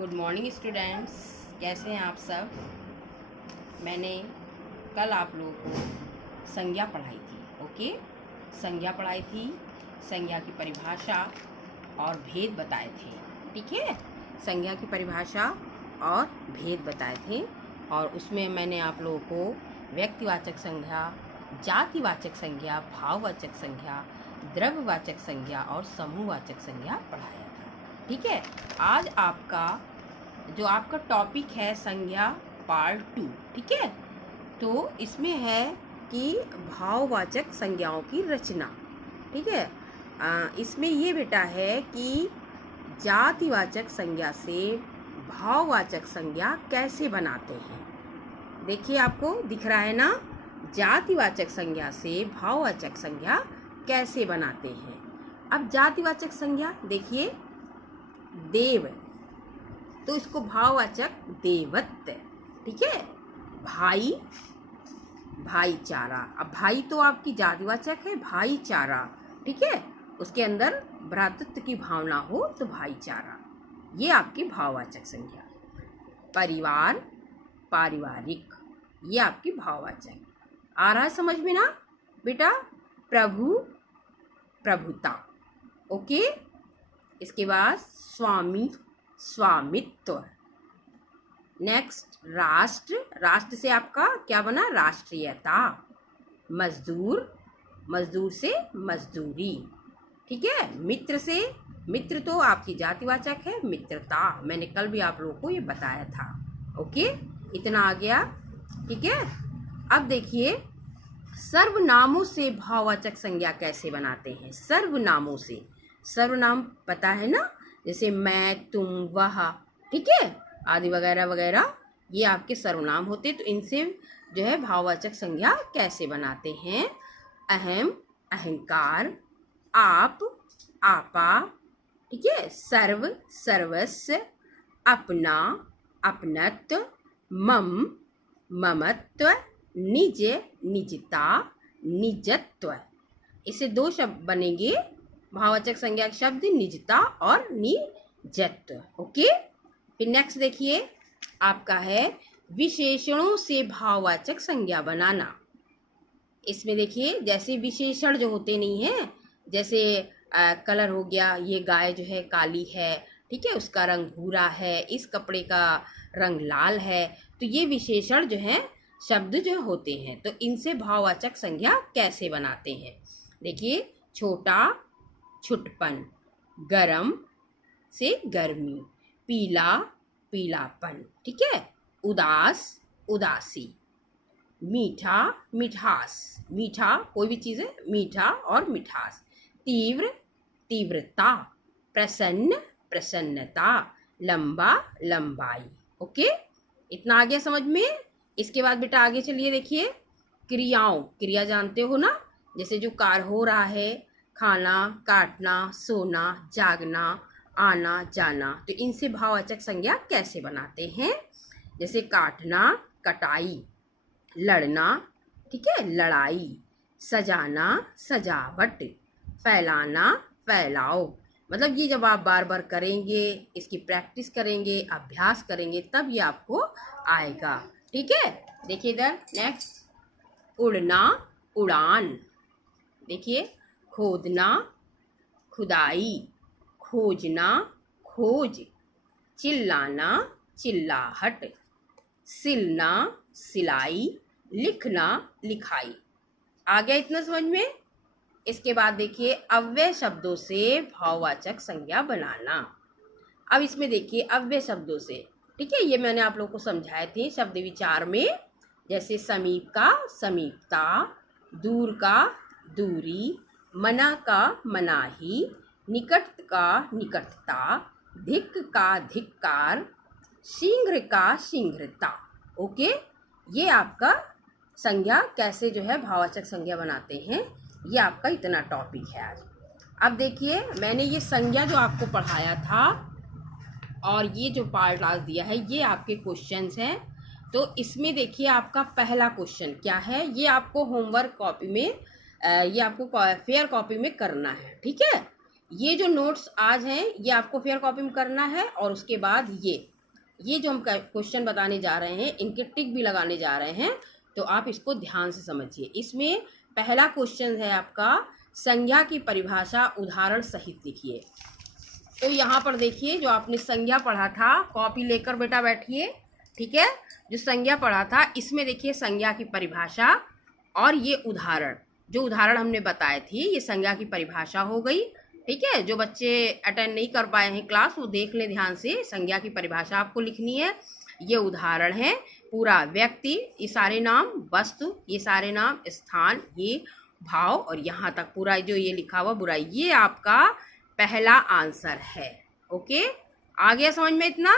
Good morning students, कैसे हैं आप सब। मैंने कल आप लोगों को संज्ञा पढ़ाई थी। ओके, संज्ञा पढ़ाई थी, संज्ञा की परिभाषा और भेद बताए थे। ठीक है, संज्ञा की परिभाषा और भेद बताए थे और उसमें मैंने आप लोगों को व्यक्तिवाचक संज्ञा, जातिवाचक संज्ञा, भाववाचक संज्ञा, द्रव्यवाचक संज्ञा और समूहवाचक संज्ञा पढ़ाया था। ठीक है, आज आपका टॉपिक है संज्ञा पार्ट 2। ठीक है, तो इसमें है कि भाववाचक संज्ञाओं की रचना। ठीक है, इसमें ये बेटा है कि जातिवाचक संज्ञा से भाववाचक संज्ञा कैसे बनाते हैं। देखिए, आपको दिख रहा है ना, जातिवाचक संज्ञा से भाववाचक संज्ञा कैसे बनाते हैं। अब जातिवाचक संज्ञा देखिए, देव, तो इसको भाववाचक देवत्व। ठीक है, भाई, भाईचारा। अब भाई तो आपकी जातिवाचक है, भाईचारा। ठीक है, उसके अंदर भ्रातृत्व की भावना हो तो भाईचारा, ये आपकी भाववाचक संज्ञा। परिवार, पारिवारिक, ये आपकी भाववाचक। आ रहा है समझ में ना बेटा। प्रभु, प्रभुता। ओके, इसके बाद स्वामी, स्वामित्व। नेक्स्ट राष्ट्र, राष्ट्र से आपका क्या बना, राष्ट्रीयता। मजदूर, मजदूर से मजदूरी। ठीक है, मित्र से, मित्र तो आपकी जातिवाचक है, मित्रता। मैंने कल भी आप लोगों को ये बताया था। ओके, इतना आ गया। ठीक है, अब देखिए सर्वनामों से भाववाचक संज्ञा कैसे बनाते हैं। सर्वनामों से, सर्वनाम पता है ना, जैसे मैं, तुम, वह, ठीक है, आदि वगैरह वगैरह, ये आपके सर्वनाम होते। तो इनसे जो है भाववाचक संज्ञा कैसे बनाते हैं। अहम, अहंकार, आप, आपा। ठीक है, सर्व, सर्वस्व, अपना, अपनत्व, मम, ममत्व, निज, निजता, निजत्व। इसे दो शब्द बनेंगे भाववाचक संज्ञा के शब्द, निजता और निजत्व। ओके, फिर नेक्स्ट देखिए आपका है विशेषणों से भाववाचक संज्ञा बनाना। इसमें देखिए, जैसे विशेषण जो होते नहीं हैं, जैसे कलर हो गया, ये गाय जो है काली है, ठीक है, उसका रंग भूरा है, इस कपड़े का रंग लाल है। तो ये विशेषण जो हैं, शब्द जो होते हैं, तो इनसे भाववाचक संज्ञा कैसे बनाते हैं। देखिए, छोटा, छुटपन, गरम से गर्मी, पीला, पीलापन। ठीक है, उदास, उदासी, मीठा, मिठास, मीठा कोई भी चीज़ है, मीठा और मिठास, तीव्र, तीव्रता, प्रसन्न, प्रसन्नता, लंबा, लंबाई। ओके, इतना आ गया समझ में। इसके बाद बेटा आगे चलिए, देखिए क्रियाओं, क्रिया जानते हो ना, जैसे जो कार्य हो रहा है, खाना, काटना, सोना, जागना, आना, जाना, तो इनसे भाववाचक संज्ञा कैसे बनाते हैं। जैसे काटना, कटाई, लड़ना, ठीक है, लड़ाई, सजाना, सजावट, फैलाना, फैलाओ। मतलब ये जब आप बार बार करेंगे, इसकी प्रैक्टिस करेंगे, अभ्यास करेंगे, तब ये आपको आएगा। ठीक है, देखिए इधर नेक्स्ट, उड़ना, उड़ान। देखिए, खोदना, खुदाई, खोजना, खोज, चिल्लाना, चिल्लाहट, सिलना, सिलाई, लिखना, लिखाई। आ गया इतना समझ में। इसके बाद देखिए अव्यय शब्दों से भाववाचक संज्ञा बनाना। अब इसमें देखिए अव्यय शब्दों से, ठीक है, ये मैंने आप लोगों को समझाए थे शब्द विचार में। जैसे समीप का, समीपता, दूर का, दूरी, मना का, मनाही, निकट का, निकटता, धिक का, धिक्कार, शीघ्र का, शीघ्रता। ओके, ये आपका संज्ञा कैसे जो है भाववाचक संज्ञा बनाते हैं, ये आपका इतना टॉपिक है आज। अब देखिए, मैंने ये संज्ञा जो आपको पढ़ाया था और ये जो पार्ट आज दिया है, ये आपके क्वेश्चंस हैं। तो इसमें देखिए आपका पहला क्वेश्चन क्या है, ये आपको होमवर्क कॉपी में, ये आपको फेयर कॉपी में करना है। ठीक है, ये जो नोट्स आज हैं ये आपको फेयर कॉपी में करना है, और उसके बाद ये जो हम क्वेश्चन बताने जा रहे हैं इनके टिक भी लगाने जा रहे हैं, तो आप इसको ध्यान से समझिए। इसमें पहला क्वेश्चन है आपका, संज्ञा की परिभाषा उदाहरण सहित लिखिए। तो यहाँ पर देखिए, जो आपने संज्ञा पढ़ा था, कॉपी लेकर बेटा बैठिए, ठीक है। जो संज्ञा पढ़ा था इसमें देखिए संज्ञा की परिभाषा और ये उदाहरण, जो उदाहरण हमने बताए थे ये संज्ञा की परिभाषा हो गई, ठीक है। जो बच्चे अटेंड नहीं कर पाए हैं क्लास वो देख लें ध्यान से। संज्ञा की परिभाषा आपको लिखनी है, ये उदाहरण है, पूरा व्यक्ति, ये सारे नाम, वस्तु, ये सारे नाम, स्थान, ये भाव, और यहाँ तक पूरा जो ये लिखा हुआ बुराई, ये आपका पहला आंसर है। ओके, आ गया समझ में इतना,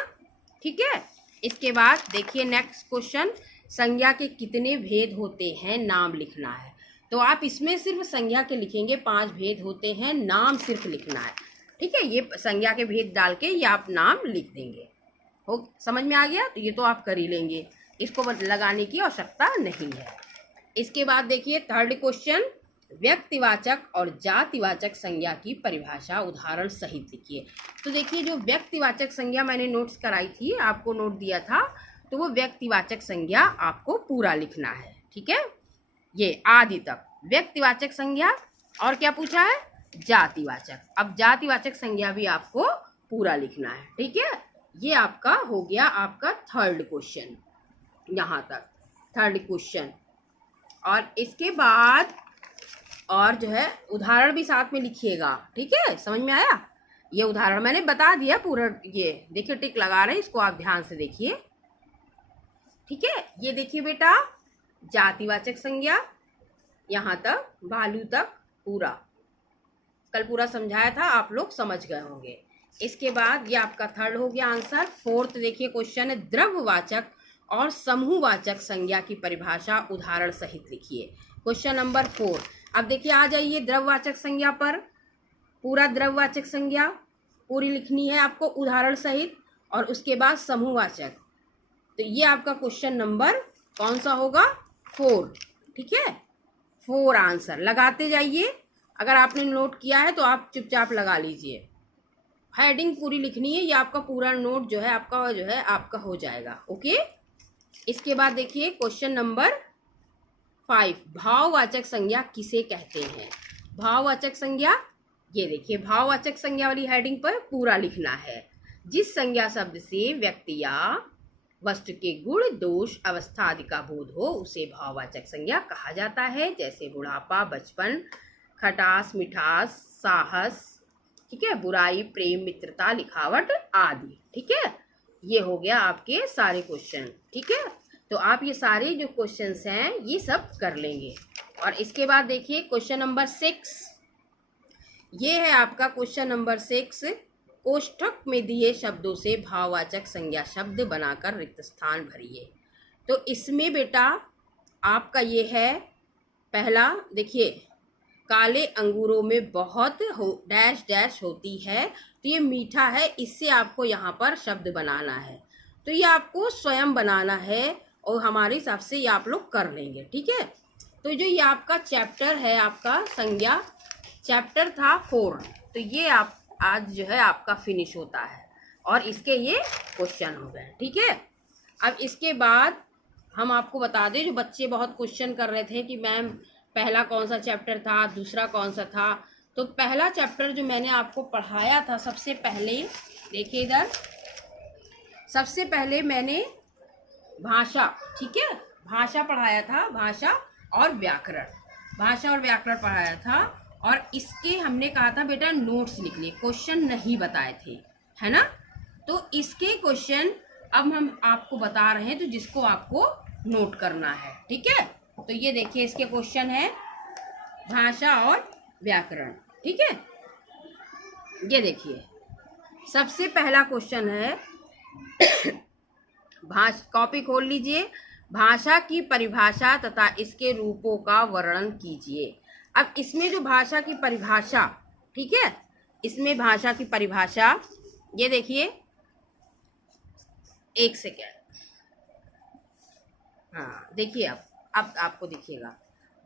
ठीक है। इसके बाद देखिए नेक्स्ट क्वेश्चन, संज्ञा के कितने भेद होते हैं नाम लिखना है। तो आप इसमें सिर्फ संज्ञा के लिखेंगे, 5 भेद होते हैं, नाम सिर्फ लिखना है, ठीक है। ये संज्ञा के भेद डाल के ये आप नाम लिख देंगे। हो, समझ में आ गया, तो ये तो आप कर ही लेंगे, इसको लगाने की आवश्यकता नहीं है। इसके बाद देखिए थर्ड क्वेश्चन, व्यक्तिवाचक और जातिवाचक संज्ञा की परिभाषा उदाहरण सहित लिखिए। तो देखिए जो व्यक्तिवाचक संज्ञा मैंने नोट्स कराई थी, आपको नोट दिया था, तो वो व्यक्तिवाचक संज्ञा आपको पूरा लिखना है, ठीक है। ये आदि तक व्यक्तिवाचक संज्ञा, और क्या पूछा है, जातिवाचक। अब जातिवाचक संज्ञा भी आपको पूरा लिखना है, ठीक है। ये आपका हो गया आपका थर्ड क्वेश्चन, यहाँ तक थर्ड क्वेश्चन। और इसके बाद और जो है उदाहरण भी साथ में लिखिएगा, ठीक है। समझ में आया, ये उदाहरण मैंने बता दिया पूरा, ये देखिए टिक लगा रहे हैं, इसको आप ध्यान से देखिए, ठीक है। ये देखिए बेटा, जातिवाचक संज्ञा यहाँ तक, भालू तक पूरा, कल पूरा समझाया था, आप लोग समझ गए होंगे। इसके बाद ये आपका थर्ड हो गया आंसर। फोर्थ देखिए क्वेश्चन है, द्रव्यवाचक और समूहवाचक संज्ञा की परिभाषा उदाहरण सहित लिखिए। Question number 4। अब देखिए आ जाइए द्रव्यवाचक संज्ञा पर, पूरा द्रव्यवाचक संज्ञा पूरी लिखनी है आपको उदाहरण सहित, और उसके बाद समूहवाचक। तो ये आपका क्वेश्चन नंबर कौन सा होगा, 4, ठीक है। 4 आंसर लगाते जाइए, अगर आपने नोट किया है तो आप चुपचाप लगा लीजिए, हेडिंग पूरी लिखनी है, ये आपका पूरा नोट जो है आपका हो जाएगा, ओके। इसके बाद देखिए क्वेश्चन नंबर 5, भाववाचक संज्ञा किसे कहते हैं। भाववाचक संज्ञा, ये देखिए भाववाचक संज्ञा वाली हेडिंग पर पूरा लिखना है। जिस संज्ञा शब्द से व्यक्ति या वस्तु के गुण, दोष, अवस्था आदि का बोध हो उसे भाववाचक संज्ञा कहा जाता है, जैसे बुढ़ापा, बचपन, खटास, मिठास, साहस, ठीक है, बुराई, प्रेम, मित्रता, लिखावट आदि, ठीक है। ये हो गया आपके सारे क्वेश्चन, ठीक है। तो आप ये सारे जो क्वेश्चंस हैं ये सब कर लेंगे। और इसके बाद देखिए क्वेश्चन नंबर 6, ये है आपका क्वेश्चन नंबर 6, कोष्ठक में दिए शब्दों से भाववाचक संज्ञा शब्द बनाकर रिक्त स्थान भरिए। तो इसमें बेटा आपका ये है पहला, देखिए काले अंगूरों में बहुत डैश डैश होती है, तो ये मीठा है, इससे आपको यहाँ पर शब्द बनाना है। तो ये आपको स्वयं बनाना है और हमारे हिसाब से ये आप लोग कर लेंगे, ठीक है। तो जो ये आपका चैप्टर है, आपका संज्ञा चैप्टर था 4, तो ये आप आज जो है आपका फिनिश होता है, और इसके ये क्वेश्चन हो गए, ठीक है। अब इसके बाद हम आपको बता दें, जो बच्चे बहुत क्वेश्चन कर रहे थे कि मैम पहला कौन सा चैप्टर था, दूसरा कौन सा था। तो पहला चैप्टर जो मैंने आपको पढ़ाया था, सबसे पहले देखिए इधर, सबसे पहले मैंने भाषा, ठीक है, भाषा पढ़ाया था, भाषा और व्याकरण, भाषा और व्याकरण पढ़ाया था। और इसके हमने कहा था बेटा नोट्स लिख लिए, क्वेश्चन नहीं बताए थे, है ना। तो इसके क्वेश्चन अब हम आपको बता रहे हैं, तो जिसको आपको नोट करना है, ठीक है। तो ये देखिए इसके क्वेश्चन है भाषा और व्याकरण, ठीक है। ये देखिए सबसे पहला क्वेश्चन है कॉपी खोल लीजिए, भाषा की परिभाषा तथा इसके रूपों का वर्णन कीजिए। अब इसमें जो भाषा की परिभाषा, ठीक है, इसमें भाषा की परिभाषा, ये देखिए, एक सेकेंड, हाँ देखिए अब आपको दिखिएगा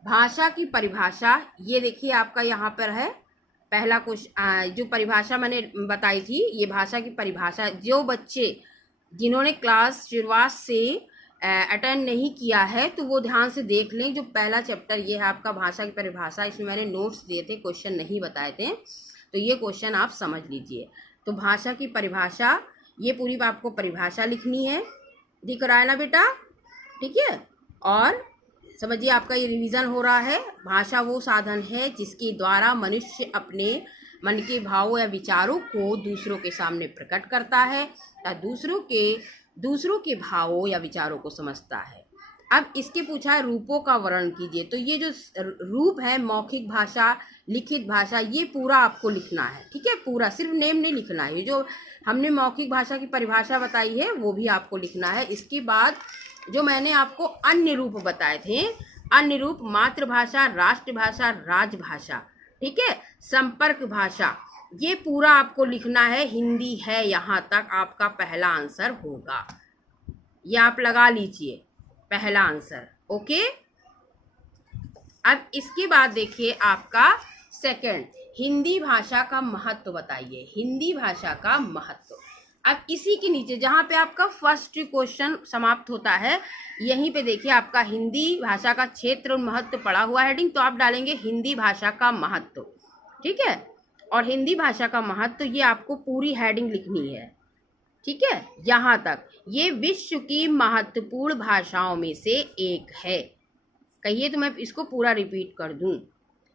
भाषा की परिभाषा, ये देखिए आपका यहाँ पर है पहला क्वेश्चन जो परिभाषा मैंने बताई थी, ये भाषा की परिभाषा, जो बच्चे जिन्होंने क्लास शुरुआत से अटेंड नहीं किया है तो वो ध्यान से देख लें। जो पहला चैप्टर ये है आपका भाषा की परिभाषा, इसमें मैंने नोट्स दिए थे, क्वेश्चन नहीं बताए थे, तो ये क्वेश्चन आप समझ लीजिए। तो भाषा की परिभाषा, ये पूरी आपको परिभाषा लिखनी है, दिख रहा है ना बेटा, ठीक है। और समझिए आपका ये रिवीजन हो रहा है। भाषा वो साधन है जिसके द्वारा मनुष्य अपने मन के भावों या विचारों को दूसरों के सामने प्रकट करता है या दूसरों के भावों या विचारों को समझता है। अब इसके पूछा है रूपों का वर्णन कीजिए, तो ये जो रूप है, मौखिक भाषा, लिखित भाषा, ये पूरा आपको लिखना है, ठीक है। पूरा, सिर्फ नेम नहीं लिखना है। ये जो हमने मौखिक भाषा की परिभाषा बताई है वो भी आपको लिखना है। इसके बाद जो मैंने आपको अन्य रूप बताए थे, अन्य रूप मातृभाषा, राष्ट्रभाषा, राजभाषा, ठीक है, संपर्क भाषा, ये पूरा आपको लिखना है। हिंदी है, यहाँ तक आपका पहला आंसर होगा, ये आप लगा लीजिए पहला आंसर, ओके। अब इसके बाद देखिए आपका सेकंड, हिंदी भाषा का महत्व बताइए, हिंदी भाषा का महत्व। अब इसी के नीचे जहाँ पे आपका फर्स्ट क्वेश्चन समाप्त होता है, यहीं पे देखिए आपका हिंदी भाषा का क्षेत्र और महत्व पड़ा हुआ हेडिंग, तो आप डालेंगे हिंदी भाषा का महत्व, ठीक है। और हिंदी भाषा का महत्व ये आपको पूरी हेडिंग लिखनी है, ठीक है, यहाँ तक। ये विश्व की महत्वपूर्ण भाषाओं में से एक है। कहिए तो मैं इसको पूरा रिपीट कर दूं।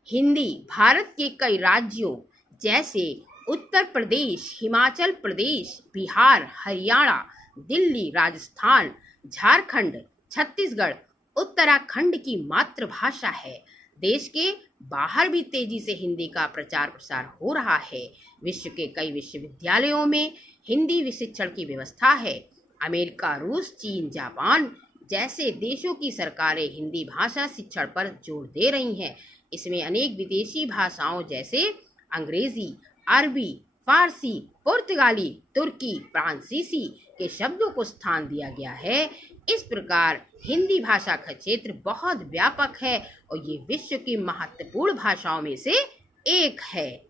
हिंदी भारत के कई राज्यों जैसे उत्तर प्रदेश, हिमाचल प्रदेश, बिहार, हरियाणा, दिल्ली, राजस्थान, झारखंड, छत्तीसगढ़, उत्तराखंड की मातृभाषा है। देश के बाहर भी तेजी से हिंदी का प्रचार प्रसार हो रहा है। विश्व के कई विश्वविद्यालयों में हिंदी शिक्षण की व्यवस्था है। अमेरिका, रूस, चीन, जापान जैसे देशों की सरकारें हिंदी भाषा शिक्षण पर जोर दे रही हैं। इसमें अनेक विदेशी भाषाओं जैसे अंग्रेजी, अरबी, फारसी, पुर्तगाली, तुर्की, फ्रांसीसी के शब्दों को स्थान दिया गया है। इस प्रकार हिंदी भाषा का क्षेत्र बहुत व्यापक है और ये विश्व की महत्वपूर्ण भाषाओं में से एक है,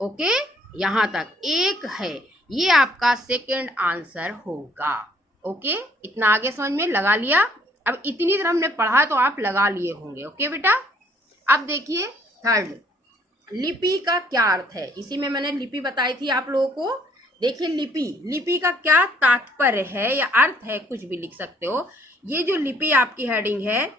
ओके, यहाँ तक एक है। ये आपका सेकंड आंसर होगा, ओके। इतना आगे समझ में लगा लिया। अब इतनी देर हमने पढ़ा तो आप लगा लिए होंगे, ओके बेटा। अब देखिए थर्ड, लिपि का क्या अर्थ है। इसी में मैंने लिपि बताई थी आप लोगों को। देखिए लिपि का क्या तात्पर्य है या अर्थ है, कुछ भी लिख सकते हो। ये जो लिपि आपकी हेडिंग है,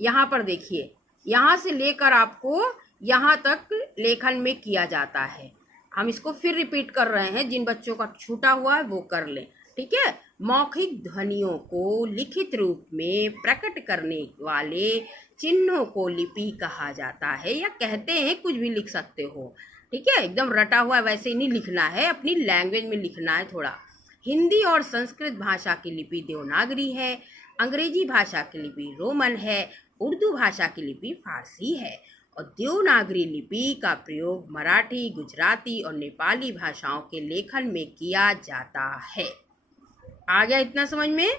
यहाँ पर देखिए, यहाँ से लेकर आपको यहाँ तक लेखन में किया जाता है। हम इसको फिर रिपीट कर रहे हैं, जिन बच्चों का छूटा हुआ है वो कर लें, ठीक है। मौखिक ध्वनियों को लिखित रूप में प्रकट करने वाले चिन्हों को लिपि कहा जाता है, या कहते हैं, कुछ भी लिख सकते हो, ठीक है। एकदम रटा हुआ वैसे ही नहीं लिखना है, अपनी लैंग्वेज में लिखना है थोड़ा। हिंदी और संस्कृत भाषा की लिपि देवनागरी है, अंग्रेजी भाषा की लिपि रोमन है, उर्दू भाषा की लिपि फारसी है और देवनागरी लिपि का प्रयोग मराठी, गुजराती और नेपाली भाषाओं के लेखन में किया जाता है। आ गया इतना समझ में,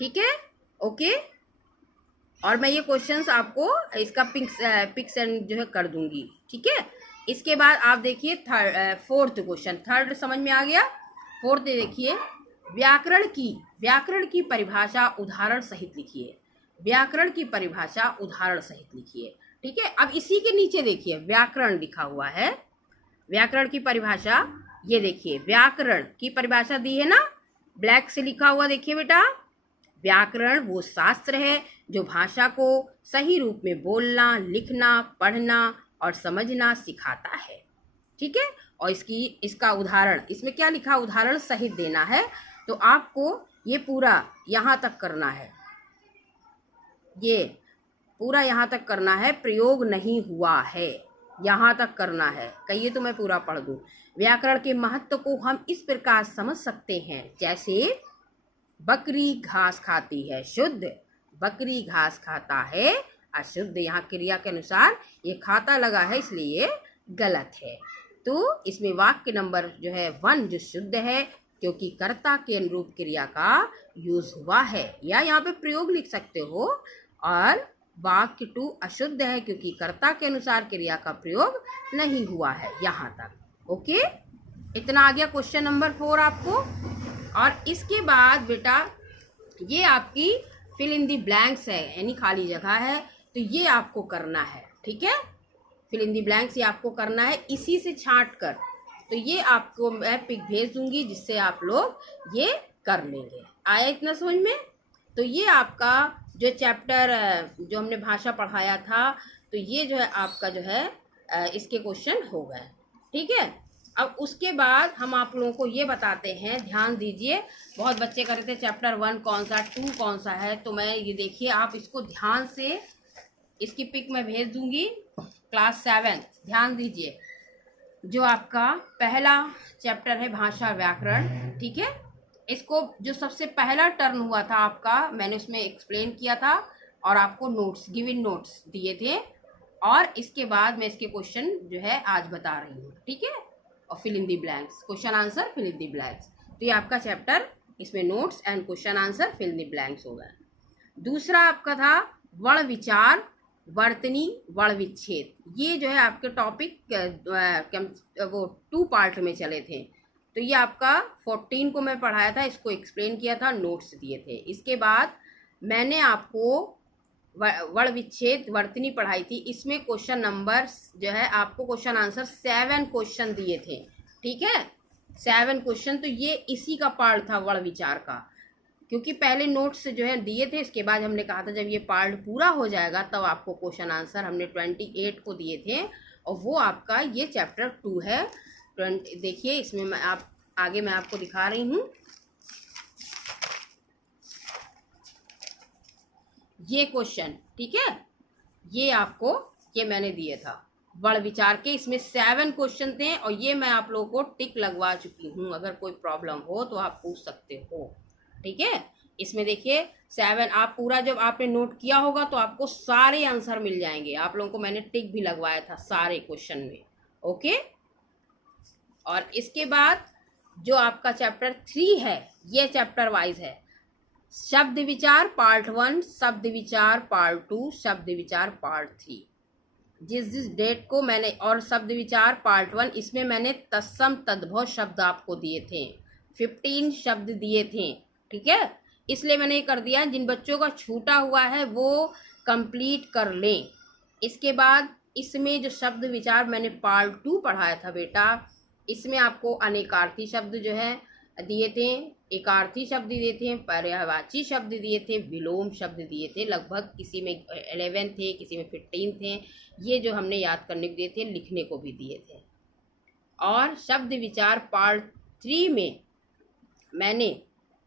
ठीक है, ओके। और मैं ये क्वेश्चंस आपको इसका पिक्स एंड जो है कर दूंगी, ठीक है। इसके बाद आप देखिए फोर्थ क्वेश्चन, थर्ड समझ में आ गया। फोर्थ देखिए, व्याकरण की परिभाषा उदाहरण सहित लिखिए। व्याकरण की परिभाषा उदाहरण सहित लिखिए, ठीक है। अब इसी के नीचे देखिए व्याकरण लिखा हुआ है। व्याकरण की परिभाषा, ये देखिए व्याकरण की परिभाषा दी है ना, ब्लैक से लिखा हुआ, देखिए बेटा। व्याकरण वो शास्त्र है जो भाषा को सही रूप में बोलना, लिखना, पढ़ना और समझना सिखाता है, ठीक है। और इसका उदाहरण, इसमें क्या लिखा, उदाहरण सहित देना है। तो आपको ये पूरा यहाँ तक करना है, ये पूरा यहाँ तक करना है, प्रयोग नहीं हुआ है, यहाँ तक करना है। कहिए तो मैं पूरा पढ़ दूँ। व्याकरण के महत्व को हम इस प्रकार समझ सकते हैं, जैसे बकरी घास खाती है शुद्ध, बकरी घास खाता है अशुद्ध। यहाँ क्रिया के अनुसार ये खाता लगा है, इसलिए ये गलत है। तो इसमें वाक्य नंबर जो है 1 जो शुद्ध है, क्योंकि कर्ता के अनुरूप क्रिया का यूज हुआ है, या यहाँ पे प्रयोग लिख सकते हो। और वाक्य टू अशुद्ध है क्योंकि कर्ता के अनुसार क्रिया का प्रयोग नहीं हुआ है। यहाँ तक ओके, इतना आ गया क्वेश्चन नंबर 4 आपको। और इसके बाद बेटा ये आपकी फिल इन दी ब्लैंक्स है, यानी खाली जगह है, तो ये आपको करना है। ठीक है, फिल इन दी ब्लैंक्स ये आपको करना है इसी से छांट कर। तो ये आपको मैं पिक भेज दूंगी जिससे आप लोग ये कर लेंगे। आया इतना समझ में? तो ये आपका जो चैप्टर जो हमने भाषा पढ़ाया था, तो ये जो है आपका जो है इसके क्वेश्चन हो गए। ठीक है, अब उसके बाद हम आप लोगों को ये बताते हैं, ध्यान दीजिए। बहुत बच्चे कर रहे थे चैप्टर 1 कौन सा, 2 कौन सा है, तो मैं ये देखिए आप इसको ध्यान से, इसकी पिक मैं भेज दूंगी क्लास 7। ध्यान दीजिए, जो आपका पहला चैप्टर है भाषा व्याकरण। ठीक है, इसको जो सबसे पहला टर्न हुआ था आपका, मैंने उसमें एक्सप्लेन किया था और आपको नोट्स, गिवन नोट्स दिए थे। और इसके बाद मैं इसके क्वेश्चन जो है आज बता रही हूँ। ठीक है, और fill in the blanks, question answer fill in the blanks. तो ये आपका चैप्टर, इसमें notes and question answer fill in the blanks होगा। दूसरा आपका था वर्ण विचार, वर्तनी, वर्ण विच्छेद। ये जो है आपके टॉपिक वो 2 पार्ट में चले थे। तो ये आपका 14 को मैं पढ़ाया था, इसको एक्सप्लेन किया था, नोट्स दिए थे। इसके बाद मैंने आपको वर्ण विच्छेद वर्तनी पढ़ाई थी। इसमें क्वेश्चन नंबर जो है आपको क्वेश्चन आंसर 7 क्वेश्चन दिए थे। ठीक है, 7 क्वेश्चन। तो ये इसी का पार्ट था वर्ण विचार का, क्योंकि पहले नोट्स जो है दिए थे, इसके बाद हमने कहा था जब ये पार्ट पूरा हो जाएगा तब आपको क्वेश्चन आंसर हमने 28 को दिए थे, और वो आपका ये चैप्टर 2 है। देखिए इसमें मैं आगे मैं आपको दिखा रही हूँ ये क्वेश्चन। ठीक है, ये आपको ये मैंने दिए था वर्ण विचार के, इसमें 7 क्वेश्चन थे और ये मैं आप लोगों को टिक लगवा चुकी हूँ। अगर कोई प्रॉब्लम हो तो आप पूछ सकते हो। ठीक है, इसमें देखिए 7, आप पूरा जब आपने नोट किया होगा तो आपको सारे आंसर मिल जाएंगे। आप लोगों को मैंने टिक भी लगवाया था सारे क्वेश्चन में। ओके, और इसके बाद जो आपका चैप्टर 3 है, ये चैप्टर वाइज है। शब्द विचार पार्ट 1, शब्द विचार पार्ट 2, शब्द विचार पार्ट 3। जिस डेट को मैंने, और शब्द विचार पार्ट 1 इसमें मैंने तत्सम तद्भव शब्द आपको दिए थे, 15 शब्द दिए थे। ठीक है, इसलिए मैंने ये कर दिया, जिन बच्चों का छूटा हुआ है वो कंप्लीट कर लें। इसके बाद इसमें जो शब्द विचार मैंने पार्ट 2 पढ़ाया था बेटा, इसमें आपको अनेकार्थी शब्द जो है दिए थे, एकार्थी शब्द दिए थे, पर्यायवाची शब्द दिए थे, विलोम शब्द दिए थे। लगभग किसी में 11 थे, किसी में 15 थे। ये जो हमने याद करने को दिए थे, लिखने को भी दिए थे। और शब्द विचार पार्ट 3 में मैंने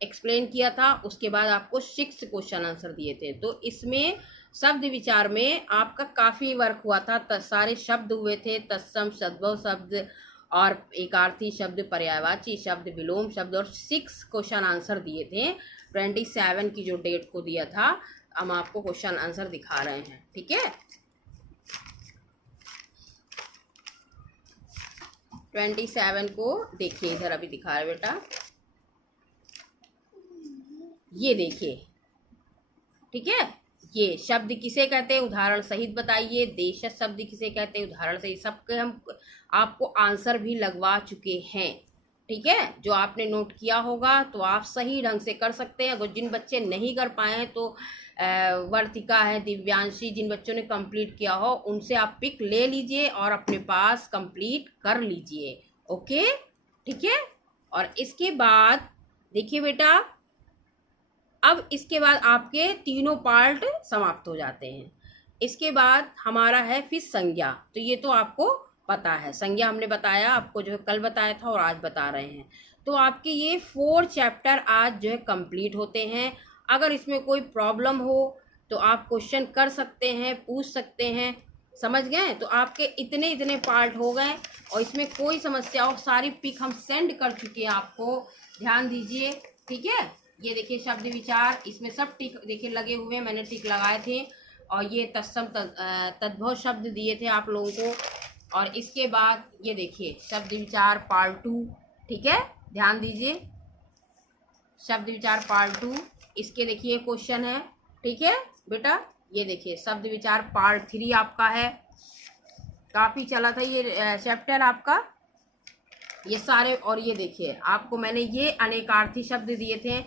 एक्सप्लेन किया था, उसके बाद आपको 6 क्वेश्चन आंसर दिए थे। तो इसमें शब्द विचार में आपका काफ़ी वर्क हुआ था, सारे शब्द हुए थे, तत्सम तद्भव शब्द और एकार्थी शब्द, पर्यायवाची शब्द, विलोम शब्द, और 6 क्वेश्चन आंसर दिए थे। 27 की जो डेट को दिया था, हम आपको क्वेश्चन आंसर दिखा रहे हैं। ठीक है, 27 को देखिए, इधर अभी दिखा रहे बेटा, ये देखिए। ठीक है, ये शब्द किसे कहते हैं, उदाहरण सहित बताइए। देश शब्द किसे कहते हैं, उदाहरण सहित। सबके हम आपको आंसर भी लगवा चुके हैं। ठीक है, जो आपने नोट किया होगा तो आप सही ढंग से कर सकते हैं। अगर जिन बच्चे नहीं कर पाए हैं तो वर्तिका है, दिव्यांशी, जिन बच्चों ने कंप्लीट किया हो उनसे आप पिक ले लीजिए और अपने पास कंप्लीट कर लीजिए। ओके, ठीक है। और इसके बाद देखिए बेटा, अब इसके बाद आपके तीनों पार्ट समाप्त हो जाते हैं। इसके बाद हमारा है फिर संज्ञा। तो ये तो आपको पता है, संज्ञा हमने बताया आपको, जो है कल बताया था और आज बता रहे हैं। तो आपके ये 4 चैप्टर आज जो है कंप्लीट होते हैं। अगर इसमें कोई प्रॉब्लम हो तो आप क्वेश्चन कर सकते हैं, पूछ सकते हैं। समझ गए? तो आपके इतने इतने पार्ट हो गए और इसमें कोई समस्या हो, सारी पिक हम सेंड कर चुके हैं आपको। ध्यान दीजिए, ठीक है। ये देखिए शब्द विचार, इसमें सब टिक देखिए लगे हुए हैं, मैंने टिक लगाए थे। और ये तत्सम तद्भव शब्द दिए थे आप लोगों को। और इसके बाद ये देखिए शब्द विचार पार्ट 2, ठीक है, ध्यान दीजिए। शब्द विचार पार्ट 2, इसके देखिए क्वेश्चन है, ठीक है बेटा। ये देखिए शब्द विचार पार्ट 3 आपका है, काफ़ी चला था ये चैप्टर आपका, ये सारे। और ये देखिए आपको मैंने ये अनेकार्थी शब्द दिए थे,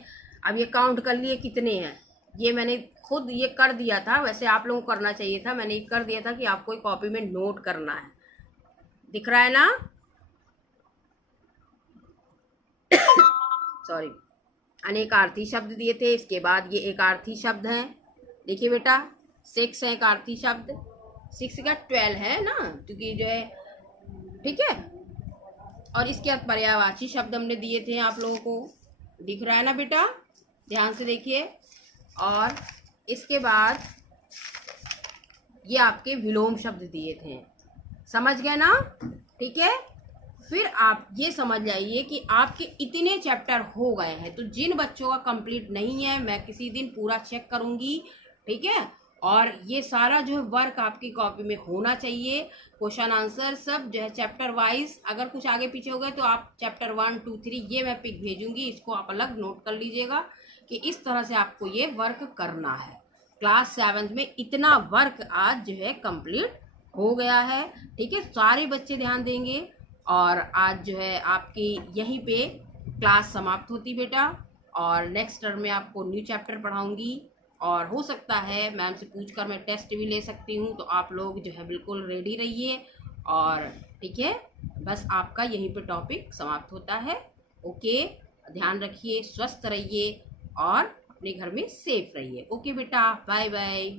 अब ये काउंट कर लिए कितने हैं, ये मैंने खुद ये कर दिया था, वैसे आप लोगों को करना चाहिए था, मैंने ये कर दिया था कि आपको एक कॉपी में नोट करना है। दिख रहा है ना? सॉरी, अनेकार्थी शब्द दिए थे, इसके बाद ये एकार्थी शब्द हैं। देखिए बेटा 6 है एकार्थी शब्द, 6 का 12 है ना, क्योंकि जो है, ठीक है। और इसके बाद पर्यायवाची शब्द हमने दिए थे आप लोगों को, दिख रहा है ना बेटा, ध्यान से देखिए। और इसके बाद ये आपके विलोम शब्द दिए थे, समझ गए ना? ठीक है। फिर आप ये समझ जाइए कि आपके इतने चैप्टर हो गए हैं, तो जिन बच्चों का कंप्लीट नहीं है मैं किसी दिन पूरा चेक करूंगी, ठीक है। और ये सारा जो है वर्क आपकी कॉपी में होना चाहिए, क्वेश्चन आंसर सब जो है चैप्टर वाइज। अगर कुछ आगे पीछे हो गए तो आप चैप्टर 1, 2, 3 ये मैं पिक भेजूंगी, इसको आप अलग नोट कर लीजिएगा कि इस तरह से आपको ये वर्क करना है। क्लास 7th में इतना वर्क आज जो है कंप्लीट हो गया है, ठीक है। सारे बच्चे ध्यान देंगे, और आज जो है आपकी यहीं पे क्लास समाप्त होती बेटा। और नेक्स्ट टर्म में आपको न्यू चैप्टर पढ़ाऊंगी, और हो सकता है मैम से पूछकर मैं टेस्ट भी ले सकती हूँ, तो आप लोग जो है बिल्कुल रेडी रहिए। और ठीक है, बस आपका यहीं पे टॉपिक समाप्त होता है। ओके, ध्यान रखिए, स्वस्थ रहिए और अपने घर में सेफ रहिए। ओके बेटा, बाय बाय।